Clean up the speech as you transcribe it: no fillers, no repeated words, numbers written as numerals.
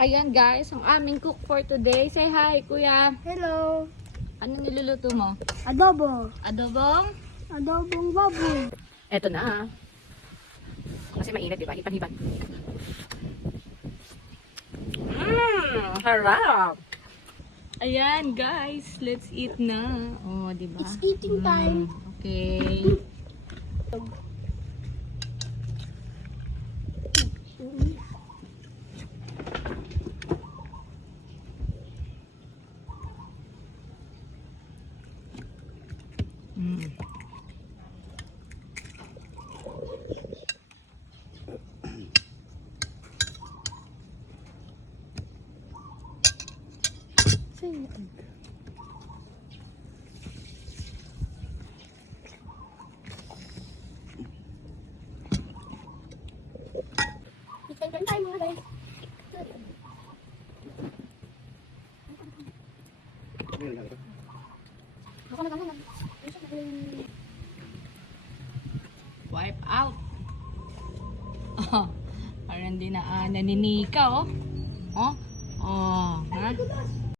Ayan guys, ang aming cook for today. Say hi, kuya. Hello. Ano niluluto mo? Adobo. Adobong? Adobong baboy. Eto na. Kasi mainit, diba? Hipan-hipan. Harap! Ayan guys, let's eat na. Oh, diba? It's eating time. Okay. Mm. It's time mga guys. Ako na lang. Wipe out. Oh, parang di na naninika, oh. Oh, oh, ha?